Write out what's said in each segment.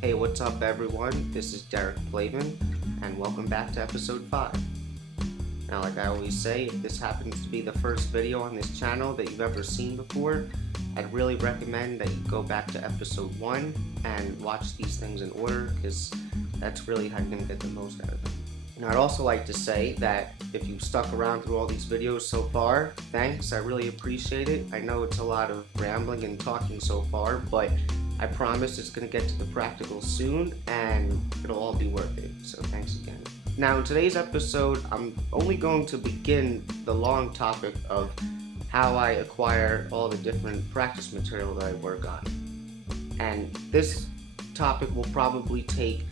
Hey, what's up everyone? This is Derek Plavin, and welcome back to episode 5. Now, like I always say, if this happens to be the first video on this channel that you've ever seen before, I'd really recommend that you go back to episode 1 and watch these things in order, because that's really how you're going to get the most out of them. And I'd also like to say that if you've stuck around through all these videos so far, thanks, I really appreciate it. I know it's a lot of rambling and talking so far, but I promise it's going to get to the practical soon, and it'll all be worth it, so thanks again. Now, in today's episode, I'm only going to begin the long topic of how I acquire all the different practice material that I work on. And this topic will probably take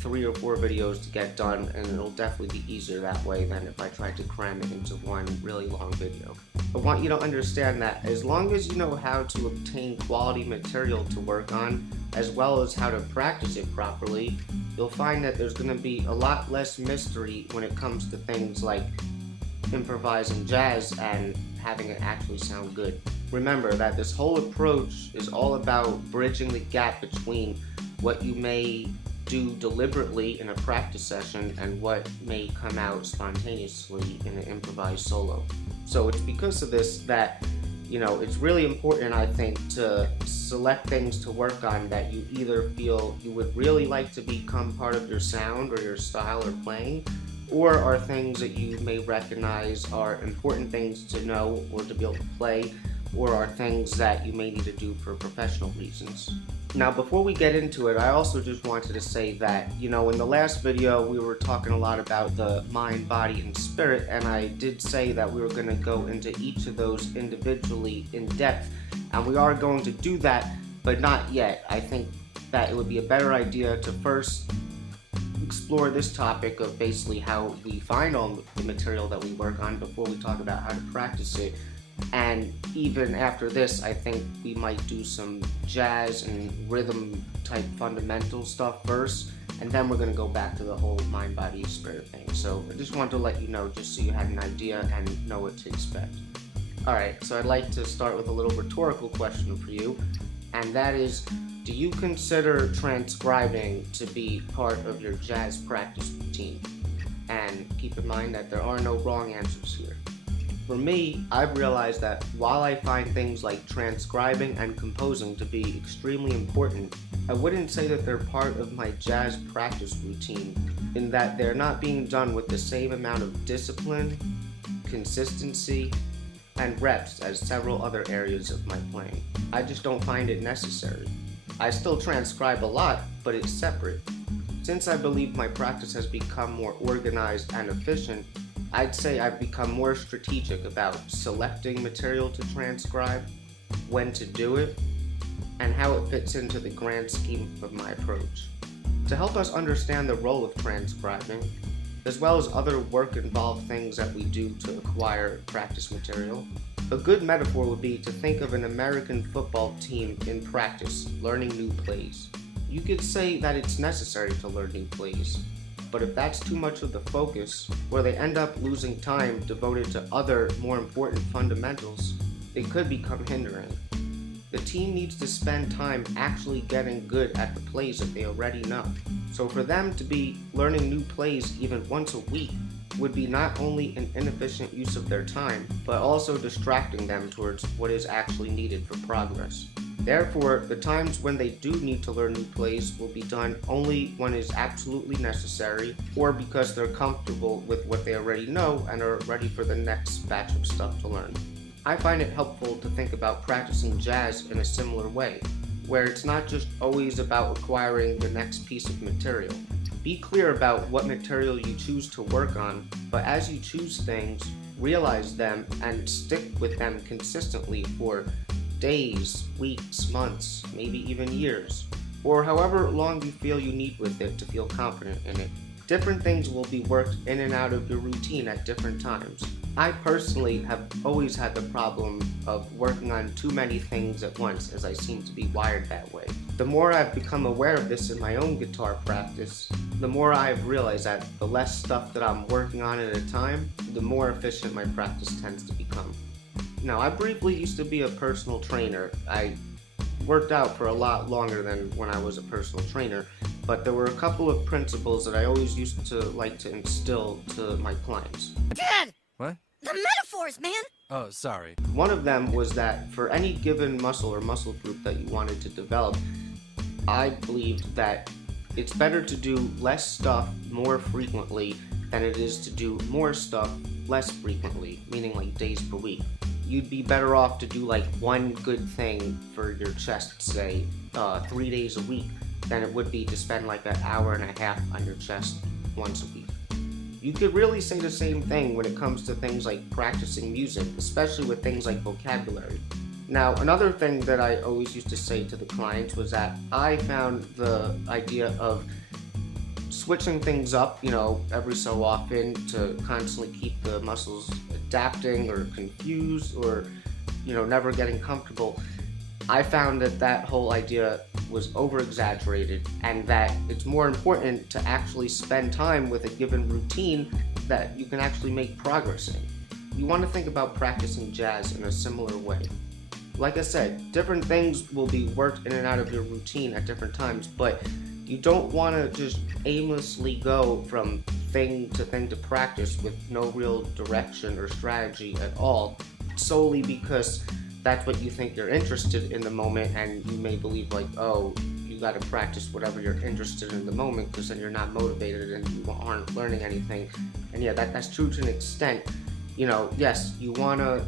3 or 4 videos to get done, and it'll definitely be easier that way than if I tried to cram it into one really long video. I want you to understand that as long as you know how to obtain quality material to work on, as well as how to practice it properly, you'll find that there's going to be a lot less mystery when it comes to things like improvising jazz and having it actually sound good. Remember that this whole approach is all about bridging the gap between what you may do deliberately in a practice session and what may come out spontaneously in an improvised solo. So it's because of this that, it's really important, I think, to select things to work on that you either feel you would really like to become part of your sound or your style or playing, or are things that you may recognize are important things to know or to be able to play, or are things that you may need to do for professional reasons. Now, before we get into it, I also just wanted to say that, in the last video we were talking a lot about the mind, body, and spirit, and I did say that we were going to go into each of those individually in depth, and we are going to do that, but not yet. I think that it would be a better idea to first explore this topic of basically how we find all the material that we work on before we talk about how to practice it. And even after this, I think we might do some jazz and rhythm type fundamental stuff first, and then we're going to go back to the whole mind, body, spirit thing. So I just wanted to let you know, just so you had an idea and know what to expect. Alright, so I'd like to start with a little rhetorical question for you, and that is, do you consider transcribing to be part of your jazz practice routine? And keep in mind that there are no wrong answers here. For me, I've realized that while I find things like transcribing and composing to be extremely important, I wouldn't say that they're part of my jazz practice routine, in that they're not being done with the same amount of discipline, consistency, and reps as several other areas of my playing. I just don't find it necessary. I still transcribe a lot, but it's separate. Since I believe my practice has become more organized and efficient, I'd say I've become more strategic about selecting material to transcribe, when to do it, and how it fits into the grand scheme of my approach. To help us understand the role of transcribing, as well as other work-involved things that we do to acquire practice material, a good metaphor would be to think of an American football team in practice, learning new plays. You could say that it's necessary to learn new plays, but if that's too much of the focus, where they end up losing time devoted to other, more important fundamentals, it could become hindering. The team needs to spend time actually getting good at the plays that they already know. So for them to be learning new plays even once a week would be not only an inefficient use of their time, but also distracting them towards what is actually needed for progress. Therefore, the times when they do need to learn new plays will be done only when it is absolutely necessary, or because they're comfortable with what they already know and are ready for the next batch of stuff to learn. I find it helpful to think about practicing jazz in a similar way, where it's not just always about acquiring the next piece of material. Be clear about what material you choose to work on, but as you choose things, realize them and stick with them consistently for days, weeks, months, maybe even years, or however long you feel you need with it to feel confident in it. Different things will be worked in and out of your routine at different times. I personally have always had the problem of working on too many things at once, as I seem to be wired that way. The more I've become aware of this in my own guitar practice, the more I've realized that the less stuff that I'm working on at a time, the more efficient my practice tends to become. Now, I briefly used to be a personal trainer. I worked out for a lot longer than when I was a personal trainer, but there were a couple of principles that I always used to like to instill to my clients. Dad! What? The metaphors, man! Oh, sorry. One of them was that for any given muscle or muscle group that you wanted to develop, I believed that it's better to do less stuff more frequently than it is to do more stuff less frequently, meaning like days per week. You'd be better off to do like one good thing for your chest, say, 3 days a week, than it would be to spend like an hour and a half on your chest once a week. You could really say the same thing when it comes to things like practicing music, especially with things like vocabulary. Now, another thing that I always used to say to the clients was that I found the idea of switching things up, every so often to constantly keep the muscles adapting or confused or, never getting comfortable. I found that whole idea was over-exaggerated and that it's more important to actually spend time with a given routine that you can actually make progress in. You want to think about practicing jazz in a similar way. Like I said, different things will be worked in and out of your routine at different times, but you don't want to just aimlessly go from thing to practice with no real direction or strategy at all, solely because that's what you think you're interested in the moment, and you may believe like, oh, you got to practice whatever you're interested in the moment because then you're not motivated and you aren't learning anything. And yeah, that's true to an extent. Yes, you want to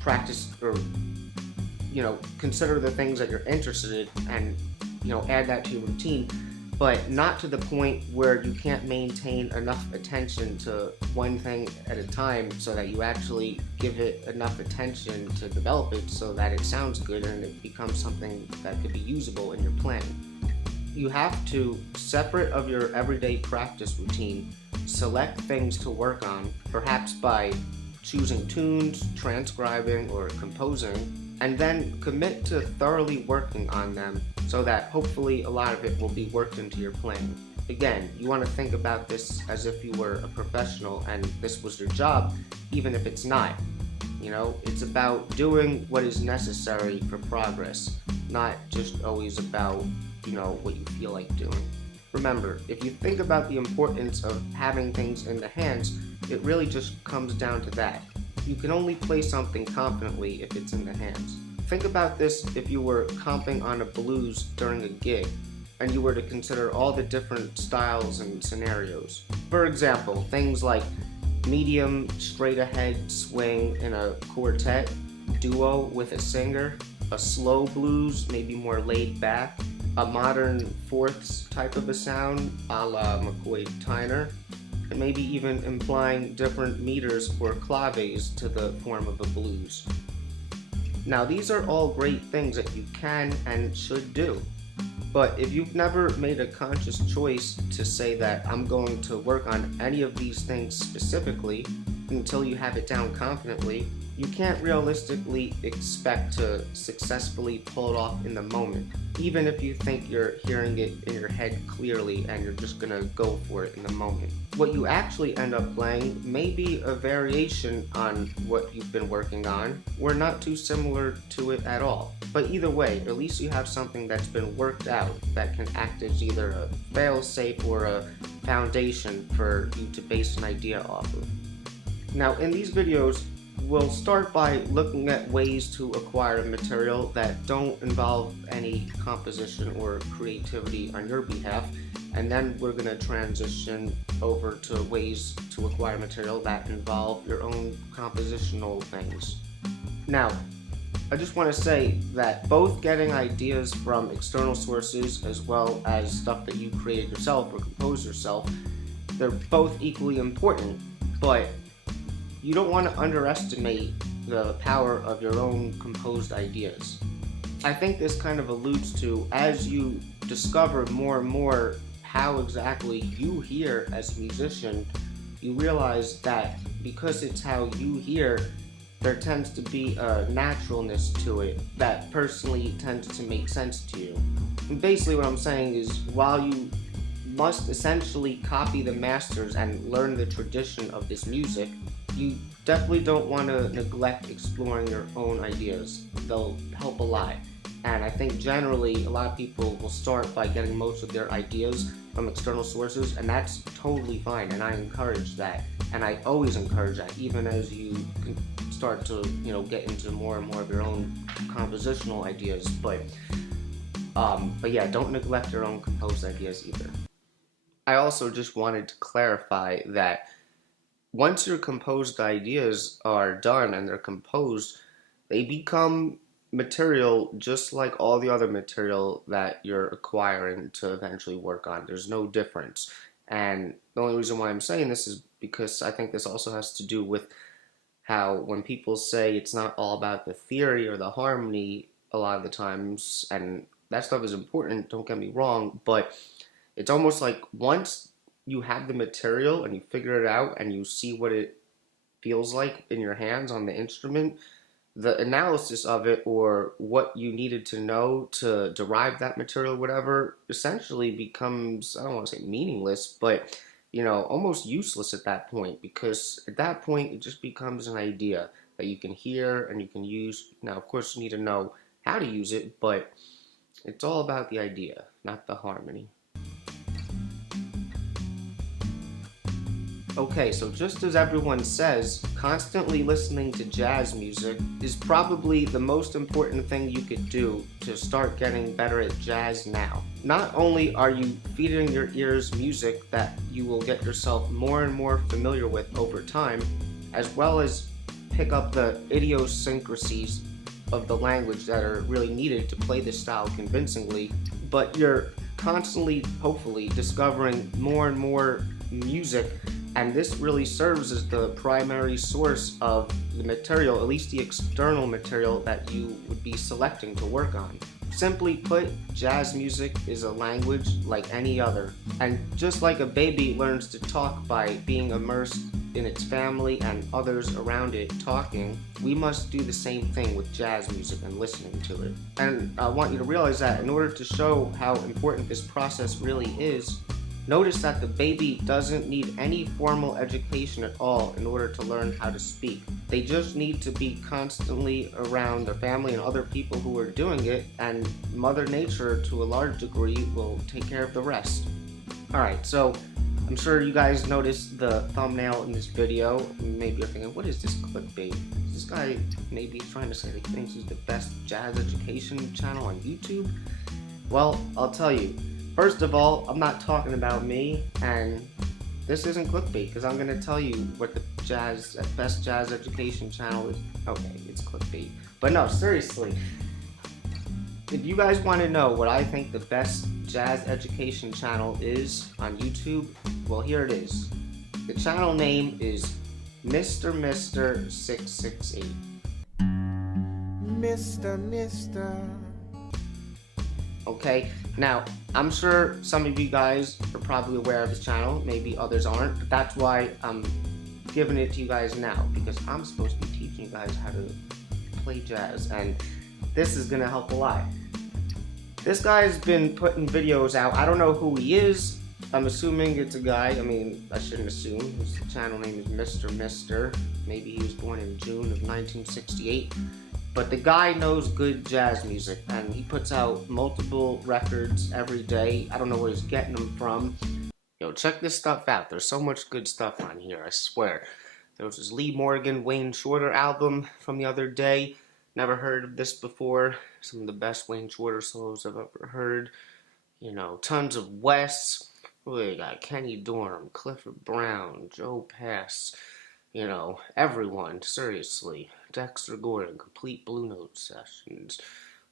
practice or consider the things that you're interested in and add that to your routine, but not to the point where you can't maintain enough attention to one thing at a time so that you actually give it enough attention to develop it so that it sounds good and it becomes something that could be usable in your planning. You have to, separate of your everyday practice routine, select things to work on, perhaps by choosing tunes, transcribing, or composing, and then commit to thoroughly working on them so that hopefully a lot of it will be worked into your playing. Again, you want to think about this as if you were a professional and this was your job, even if it's not. It's about doing what is necessary for progress, not just always about, what you feel like doing. Remember, if you think about the importance of having things in the hands, it really just comes down to that. You can only play something confidently if it's in the hands. Think about this if you were comping on a blues during a gig, and you were to consider all the different styles and scenarios. For example, things like medium, straight ahead swing in a quartet, duo with a singer, a slow blues, maybe more laid back, a modern fourths type of a sound, a la McCoy Tyner, and maybe even implying different meters or claves to the form of a blues. Now, these are all great things that you can and should do, but if you've never made a conscious choice to say that I'm going to work on any of these things specifically until you have it down confidently, you can't realistically expect to successfully pull it off in the moment, even if you think you're hearing it in your head clearly and you're just gonna go for it in the moment. What you actually end up playing may be a variation on what you've been working on, or not too similar to it at all. But either way, at least you have something that's been worked out that can act as either a fail-safe or a foundation for you to base an idea off of. Now, in these videos, we'll start by looking at ways to acquire material that don't involve any composition or creativity on your behalf, and then we're going to transition over to ways to acquire material that involve your own compositional things. Now, I just want to say that both getting ideas from external sources as well as stuff that you created yourself or composed yourself, they're both equally important, but you don't want to underestimate the power of your own composed ideas. I think this kind of alludes to, as you discover more and more how exactly you hear as a musician, you realize that because it's how you hear, there tends to be a naturalness to it that personally tends to make sense to you. And basically what I'm saying is, while you must essentially copy the masters and learn the tradition of this music, you definitely don't want to neglect exploring your own ideas. They'll help a lot. And I think generally a lot of people will start by getting most of their ideas from external sources, and that's totally fine, and I encourage that. And I always encourage that, even as you can start to, get into more and more of your own compositional ideas. But yeah, don't neglect your own composed ideas either. I also just wanted to clarify that once your composed ideas are done and they're composed, they become material just like all the other material that you're acquiring to eventually work on. There's no difference. And the only reason why I'm saying this is because I think this also has to do with how when people say it's not all about the theory or the harmony a lot of the times, and that stuff is important, don't get me wrong, but it's almost like once you have the material and you figure it out and you see what it feels like in your hands on the instrument, the analysis of it or what you needed to know to derive that material, whatever, essentially becomes, I don't want to say meaningless, but almost useless at that point, because at that point it just becomes an idea that you can hear and you can use. Now, of course, you need to know how to use it, but it's all about the idea, not the harmony. Okay, so just as everyone says, constantly listening to jazz music is probably the most important thing you could do to start getting better at jazz now. Not only are you feeding your ears music that you will get yourself more and more familiar with over time, as well as pick up the idiosyncrasies of the language that are really needed to play this style convincingly, but you're constantly, hopefully, discovering more and more music, and this really serves as the primary source of the material, at least the external material that you would be selecting to work on. Simply put, jazz music is a language like any other, and just like a baby learns to talk by being immersed in its family and others around it talking, we must do the same thing with jazz music and listening to it. And I want you to realize that in order to show how important this process really is, notice that the baby doesn't need any formal education at all in order to learn how to speak. They just need to be constantly around their family and other people who are doing it, and Mother Nature, to a large degree, will take care of the rest. Alright, so I'm sure you guys noticed the thumbnail in this video. Maybe you're thinking, what is this clickbait? Is this guy maybe trying to say that he thinks he's the best jazz education channel on YouTube? Well, I'll tell you. First of all, I'm not talking about me, and this isn't clickbait, because I'm going to tell you what the best jazz education channel is. Okay, it's clickbait. But no, seriously, if you guys want to know what I think the best jazz education channel is on YouTube, well, here it is. The channel name is Mr. 668. Mr. Okay, now, I'm sure some of you guys are probably aware of this channel, maybe others aren't, but that's why I'm giving it to you guys now, because I'm supposed to be teaching you guys how to play jazz, and this is going to help a lot. This guy's been putting videos out. I don't know who he is. I'm assuming it's a guy. I mean, I shouldn't assume. His channel name is Mr. Maybe he was born in June of 1968. But the guy knows good jazz music, and he puts out multiple records every day. I don't know where he's getting them from. Yo, check this stuff out. There's so much good stuff on here, I swear. There was this Lee Morgan, Wayne Shorter album from the other day. Never heard of this before. Some of the best Wayne Shorter solos I've ever heard. Tons of Wes. We got Kenny Dorham, Clifford Brown, Joe Pass. Everyone, seriously. Dexter Gordon, Complete Blue Note Sessions.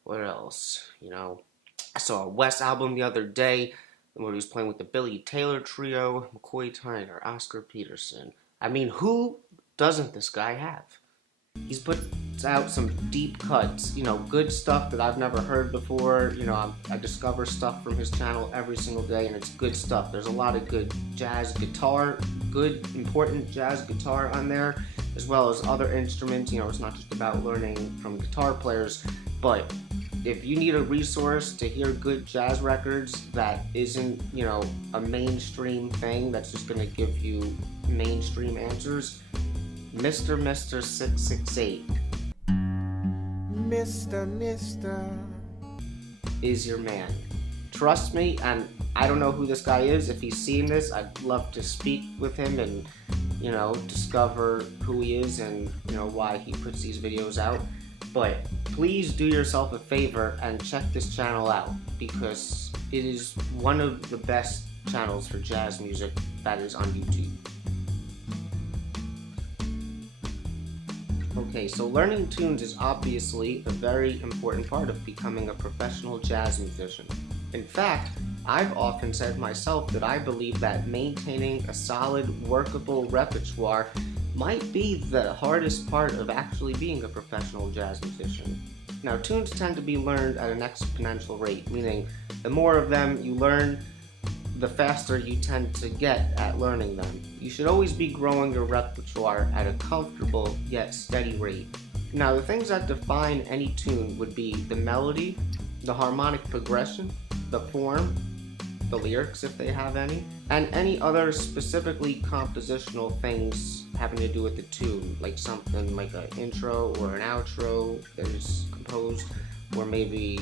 What else? I saw a Wes album the other day where he was playing with the Billy Taylor Trio, McCoy Tyner, Oscar Peterson. I mean, who doesn't this guy have? He's put out some deep cuts, good stuff that I've never heard before. I discover stuff from his channel every single day, and it's good stuff. There's a lot of good jazz guitar, good, important jazz guitar on there, as well as other instruments. It's not just about learning from guitar players, but if you need a resource to hear good jazz records that isn't, a mainstream thing that's just going to give you mainstream answers, Mr. 668. Mr. is your man. Trust me, and I don't know who this guy is. If he's seeing this, I'd love to speak with him and, discover who he is and, why he puts these videos out. But please do yourself a favor and check this channel out, because it is one of the best channels for jazz music that is on YouTube. Okay, so learning tunes is obviously a very important part of becoming a professional jazz musician. In fact, I've often said myself that I believe that maintaining a solid, workable repertoire might be the hardest part of actually being a professional jazz musician. Now, tunes tend to be learned at an exponential rate, meaning the more of them you learn, the faster you tend to get at learning them. You should always be growing your repertoire at a comfortable yet steady rate. Now, the things that define any tune would be the melody, the harmonic progression, the form, the lyrics if they have any, and any other specifically compositional things having to do with the tune, like something like an intro or an outro that is composed, or maybe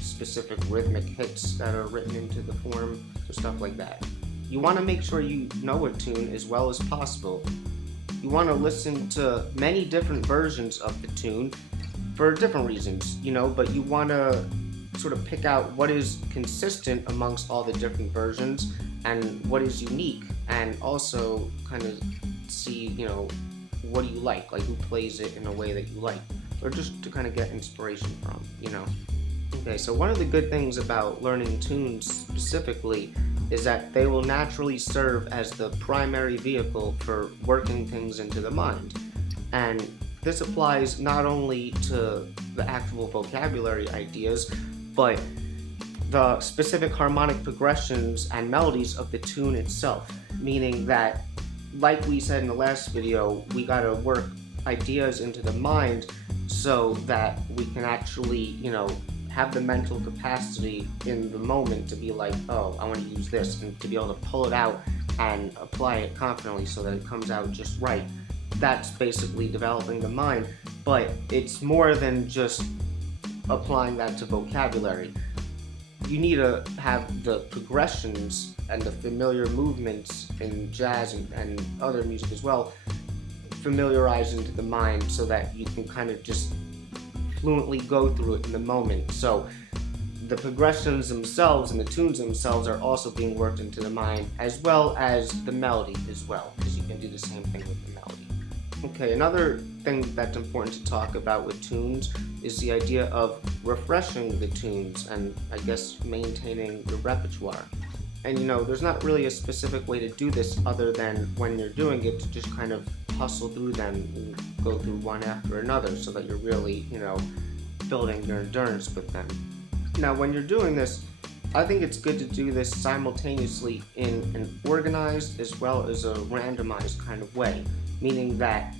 specific rhythmic hits that are written into the form, or stuff like that. You want to make sure you know a tune as well as possible. You want to listen to many different versions of the tune for different reasons, but you want to sort of pick out what is consistent amongst all the different versions and what is unique, and also kind of see, what do you like who plays it in a way that you like, or just to kind of get inspiration from, Okay, so one of the good things about learning tunes specifically is that they will naturally serve as the primary vehicle for working things into the mind. And this applies not only to the actual vocabulary ideas, but the specific harmonic progressions and melodies of the tune itself. Meaning that, like we said in the last video, we gotta work ideas into the mind so that we can actually, have the mental capacity in the moment to be like, oh, I want to use this, and to be able to pull it out and apply it confidently so that it comes out just right. That's basically developing the mind, but it's more than just applying that to vocabulary. You need to have the progressions and the familiar movements in jazz and other music as well familiarized into the mind so that you can kind of just fluently go through it in the moment. So the progressions themselves and the tunes themselves are also being worked into the mind, as well as the melody as well, because you can do the same thing with the melody. Okay, another thing that's important to talk about with tunes is the idea of refreshing the tunes and, I guess, maintaining the repertoire. And there's not really a specific way to do this other than when you're doing it to just kind of hustle through them and go through one after another so that you're really, building your endurance with them. Now, when you're doing this, I think it's good to do this simultaneously in an organized as well as a randomized kind of way, meaning that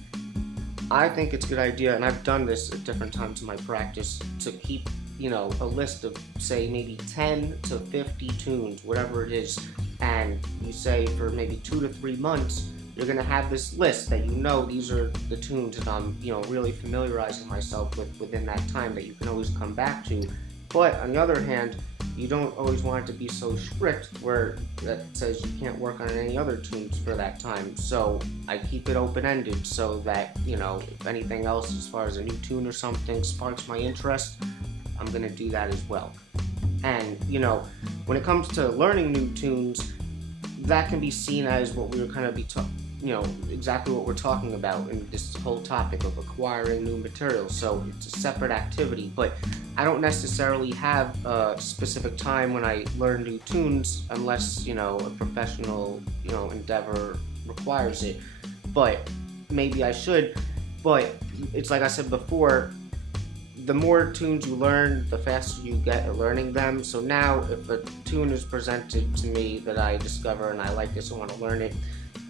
I think it's a good idea, and I've done this at different times in my practice, to keep a list of, say, maybe 10 to 50 tunes, whatever it is, and you say for maybe 2 to 3 months, you're going to have this list that these are the tunes that I'm, really familiarizing myself with within that time that you can always come back to. But on the other hand, you don't always want it to be so strict where that says you can't work on any other tunes for that time. So I keep it open-ended so that, if anything else as far as a new tune or something sparks my interest, I'm going to do that as well. And, when it comes to learning new tunes, that can be seen as what we were kind of exactly what we're talking about in this whole topic of acquiring new material. So it's a separate activity, but I don't necessarily have a specific time when I learn new tunes unless, a professional, endeavor requires it. But maybe I should, but it's like I said before, the more tunes you learn, the faster you get at learning them. So now, if a tune is presented to me that I discover and I like this and want to learn it,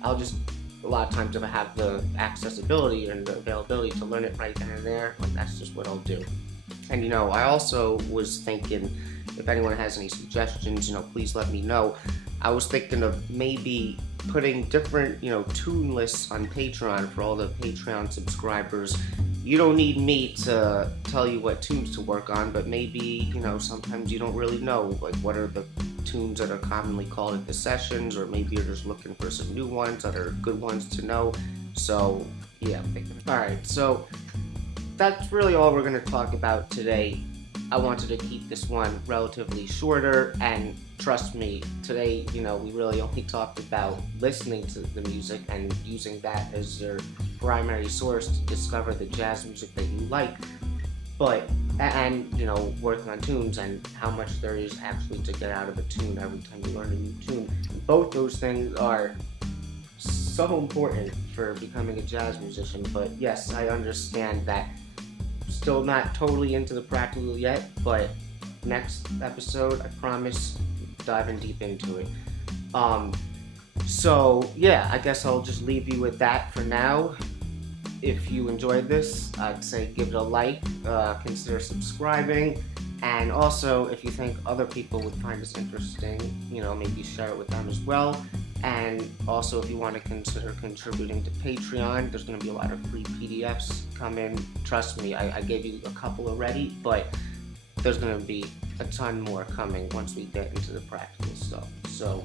I'll just, a lot of times if I have the accessibility and the availability to learn it right then and there, that's just what I'll do. And I also was thinking, if anyone has any suggestions, please let me know. I was thinking of maybe putting different, tune lists on Patreon for all the Patreon subscribers, you don't need me to tell you what tunes to work on, but maybe, sometimes you don't really know, like, what are the tunes that are commonly called at the sessions, or maybe you're just looking for some new ones that are good ones to know. So, yeah, I'm thinking. Alright, so that's really all we're going to talk about today. I wanted to keep this one relatively shorter, and trust me, today, we really only talked about listening to the music and using that as your primary source to discover the jazz music that you like, and working on tunes and how much there is actually to get out of a tune every time you learn a new tune. Both those things are so important for becoming a jazz musician, but yes, I understand that. Still not totally into the practical yet, but next episode, I promise, diving deep into it. So yeah, I guess I'll just leave you with that for now. If you enjoyed this, I'd say give it a like, consider subscribing, and also if you think other people would find this interesting, maybe share it with them as well. And also, if you want to consider contributing to Patreon, there's going to be a lot of free PDFs coming. Trust me, I gave you a couple already, but there's going to be a ton more coming once we get into the practical stuff. So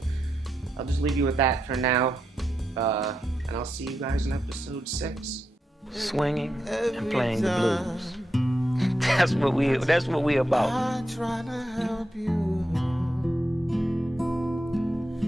I'll just leave you with that for now, and I'll see you guys in episode 6. Swinging and playing the blues. That's what we about.